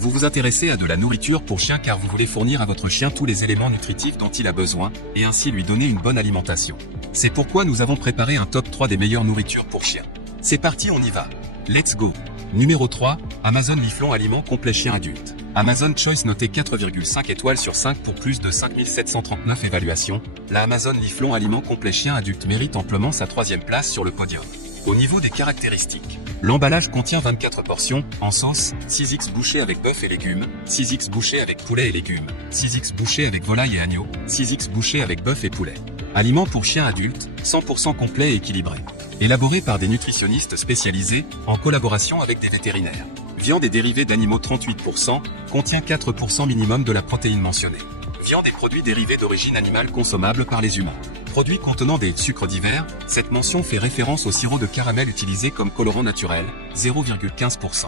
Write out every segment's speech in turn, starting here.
Vous vous intéressez à de la nourriture pour chien car vous voulez fournir à votre chien tous les éléments nutritifs dont il a besoin, et ainsi lui donner une bonne alimentation. C'est pourquoi nous avons préparé un top 3 des meilleures nourritures pour chiens. C'est parti, on y va. Let's go. Numéro 3, Amazon Lifelong Aliments Complet Chien Adulte. Amazon Choice noté 4,5 étoiles sur 5 pour plus de 5739 évaluations, la Amazon Lifelong Aliments Complet Chien Adulte mérite amplement sa 3e place sur le podium. Au niveau des caractéristiques, l'emballage contient 24 portions, en sauce, 6x bouchées avec bœuf et légumes, 6x bouchées avec poulet et légumes, 6x bouchées avec volaille et agneau, 6x bouchées avec bœuf et poulet. Aliments pour chiens adultes, 100% complet et équilibré. Élaboré par des nutritionnistes spécialisés, en collaboration avec des vétérinaires. Viande et dérivés d'animaux 38%, contient 4% minimum de la protéine mentionnée. Viande et produits dérivés d'origine animale consommables par les humains. Produits contenant des sucres divers, cette mention fait référence au sirop de caramel utilisé comme colorant naturel, 0,15%.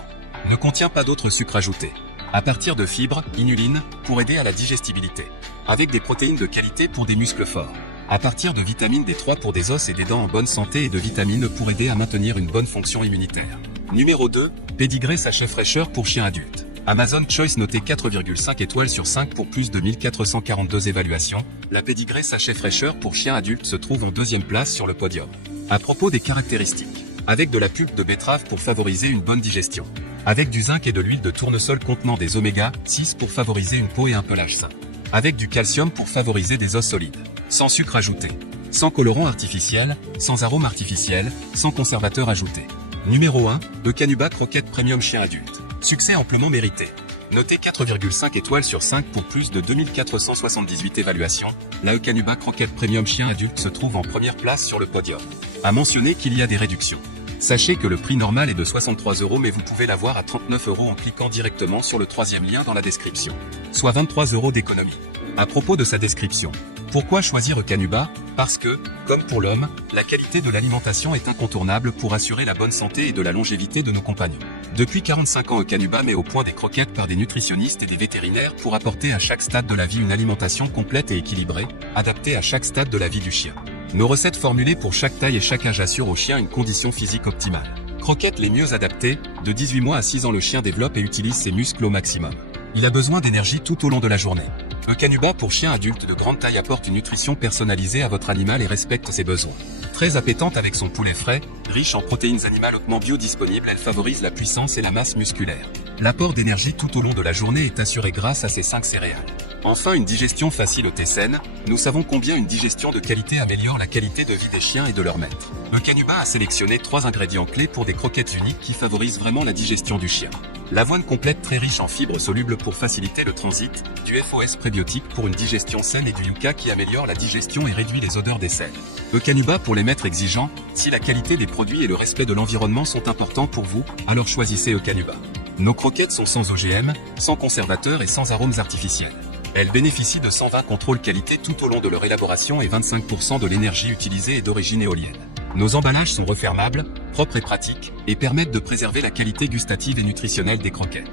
Ne contient pas d'autres sucres ajoutés. À partir de fibres, inuline, pour aider à la digestibilité. Avec des protéines de qualité pour des muscles forts. À partir de vitamine D3 pour des os et des dents en bonne santé et de vitamines pour aider à maintenir une bonne fonction immunitaire. Numéro 2, Pédigré Sachet Fraîcheur pour chiens adultes. Amazon Choice noté 4,5 étoiles sur 5 pour plus de 1442 évaluations, la Pédigré Sachet Fraîcheur pour chiens adultes se trouve en 2e place sur le podium. À propos des caractéristiques, avec de la pulpe de betterave pour favoriser une bonne digestion. Avec du zinc et de l'huile de tournesol contenant des oméga 6 pour favoriser une peau et un pelage sain. Avec du calcium pour favoriser des os solides. Sans sucre ajouté. Sans colorant artificiel, sans arôme artificiel, sans conservateur ajouté. Numéro 1, Eukanuba Croquette Premium Chien Adulte. Succès amplement mérité. Noté 4,5 étoiles sur 5 pour plus de 2478 évaluations, la Eukanuba Croquette Premium Chien Adulte se trouve en première place sur le podium. À mentionner qu'il y a des réductions. Sachez que le prix normal est de 63 € mais vous pouvez l'avoir à 39 € en cliquant directement sur le 3e lien dans la description. Soit 23 € d'économie. À propos de sa description. Pourquoi choisir Eukanuba? Parce que, comme pour l'homme, la qualité de l'alimentation est incontournable pour assurer la bonne santé et de la longévité de nos compagnons. Depuis 45 ans, Eukanuba met au point des croquettes par des nutritionnistes et des vétérinaires pour apporter à chaque stade de la vie une alimentation complète et équilibrée, adaptée à chaque stade de la vie du chien. Nos recettes formulées pour chaque taille et chaque âge assurent au chien une condition physique optimale. Croquettes les mieux adaptées, de 18 mois à 6 ans le chien développe et utilise ses muscles au maximum. Il a besoin d'énergie tout au long de la journée. Eukanuba pour chien adulte de grande taille apporte une nutrition personnalisée à votre animal et respecte ses besoins. Très appétante avec son poulet frais, riche en protéines animales hautement biodisponibles, elle favorise la puissance et la masse musculaire. L'apport d'énergie tout au long de la journée est assuré grâce à ces 5 céréales. Enfin, une digestion facile au thé saine. Nous savons combien une digestion de qualité améliore la qualité de vie des chiens et de leurs maîtres. Eukanuba a sélectionné 3 ingrédients clés pour des croquettes uniques qui favorisent vraiment la digestion du chien. L'avoine complète très riche en fibres solubles pour faciliter le transit, du FOS prébiotique pour une digestion saine et du yucca qui améliore la digestion et réduit les odeurs des selles. Eukanuba pour les maîtres exigeants, si la qualité des produits et le respect de l'environnement sont importants pour vous, alors choisissez Eukanuba. Nos croquettes sont sans OGM, sans conservateurs et sans arômes artificiels. Elles bénéficient de 120 contrôles qualité tout au long de leur élaboration et 25% de l'énergie utilisée est d'origine éolienne. Nos emballages sont refermables, propres et pratiques, et permettent de préserver la qualité gustative et nutritionnelle des croquettes.